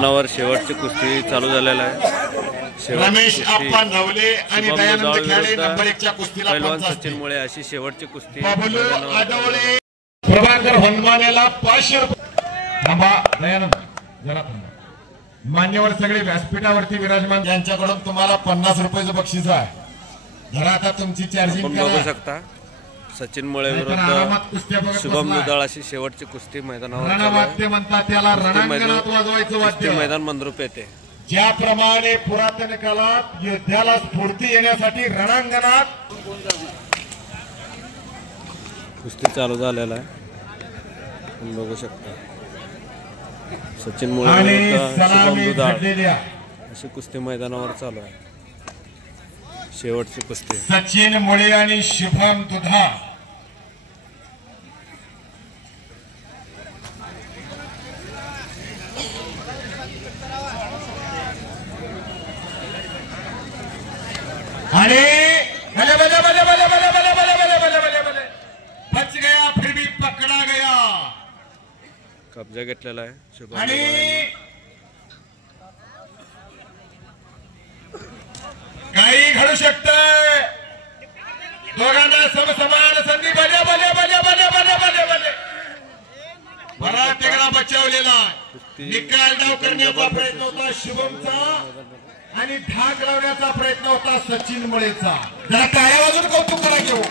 मैदानावर शेवटची कुस्ती चालू झालेला आहे। रमेश आप्पा नवले आणि दयानंद खेळे नंबर 1 च्या कुस्तीला पैलवान सचिन मुळे अशी शेवटची कुस्ती आदवळे प्रभाकर हनुमानेला 500 थांबा दयानंद जरा थांबा। मान्यवर सगळे व्यासपीठावरती विराजमान यांच्याकडून तुम्हाला 50 रुपयाचं बक्षीस आहे। जरा आता तुमची चार्जिंग करा। बघू शकता सचिन मुळे विरुद्ध शुभम दुधाळ अशी शेवटची कुस्ती मैदानावर रणवाद्य म्हणतात त्याला, रणांगणात वाजवायचं वाद्य मैदान मंद्रुप येते। ज्याप्रमाणे पुरातन काळात युद्धाला स्फूर्ती येण्यासाठी रणांगणात कुस्ती चालू झालेला आहे, तुम्ही बघू शकता। सचिन मुळे विरुद्ध शुभम दुधाळ अशी कुस्ती मैदानावर चालू आहे, शेवटची कुस्ती सचिन मुळे आणि शुभम दुधाळ। अरे भले भले भले भले भले भले भले भले भले भले भले बच गया फिर भी पकड़ा गया। कब्जा घेतलेला आहे शुभम आणि काही घडू शकतंय। दोघांना समसमान संधी भले भले भले भले भले भले भले बरा तेगडा बचावलेला निकाल डाव करण्याचा प्रयत्न होता शुभमचा आणि धाक लावण्याचा प्रयत्न होता सचिन मुळेचा। जरा टाळ्या वाजून कौतुक करा घेऊ।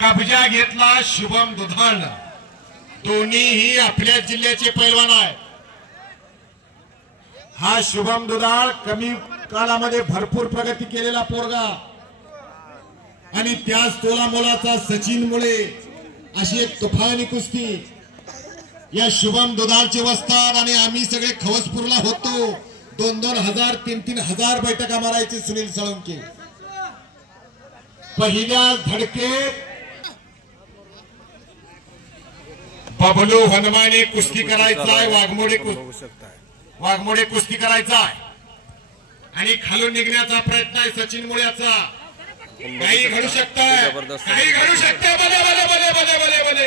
कब्जा घेतला शुभम दुधाळ। दोन्हीही आपल्या जिल्ह्याचे पैलवान आहे। हा शुभम दुधाळ कमी काळामध्ये भरपूर प्रगती केलेला पोरगा आणि त्याच तोला मोलाचा सचिन मुळे अशी एक तुफानी कुस्ती या शुभम दुधाळचे वस्ताद आणि आम्ही सगळे खवसपूरला होतो। 2-2 हजार 3-3 हजार बैठका मारायचे सुनील साळुंके। पहिल्या धडकेत बबलू हनुमाने कुस्ती करायचा आहे, वाघमोडे कुस्ती करायचा आहे आणि खालून निघण्याचा प्रयत्न आहे सचिन मुळ्याचा। काही घडू शकतंय, काही घडू शकतंय। भले भले भले भले भले भले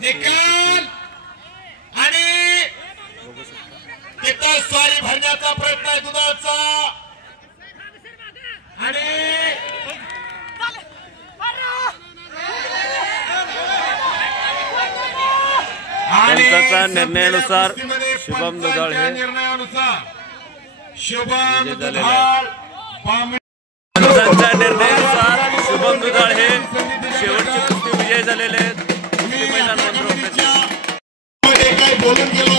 निकाल आणि तिथं स्वारी भरण्याचा प्रयत्न आहे दुधाचा आणि निर्णयानुसार शुभम दुधाळ हे शुभम दुधाळ निर्णयानुसार शुभम दुधाळ हे शेवटची कुस्ती विजय झालेले आहेत। काही बोलून गेलो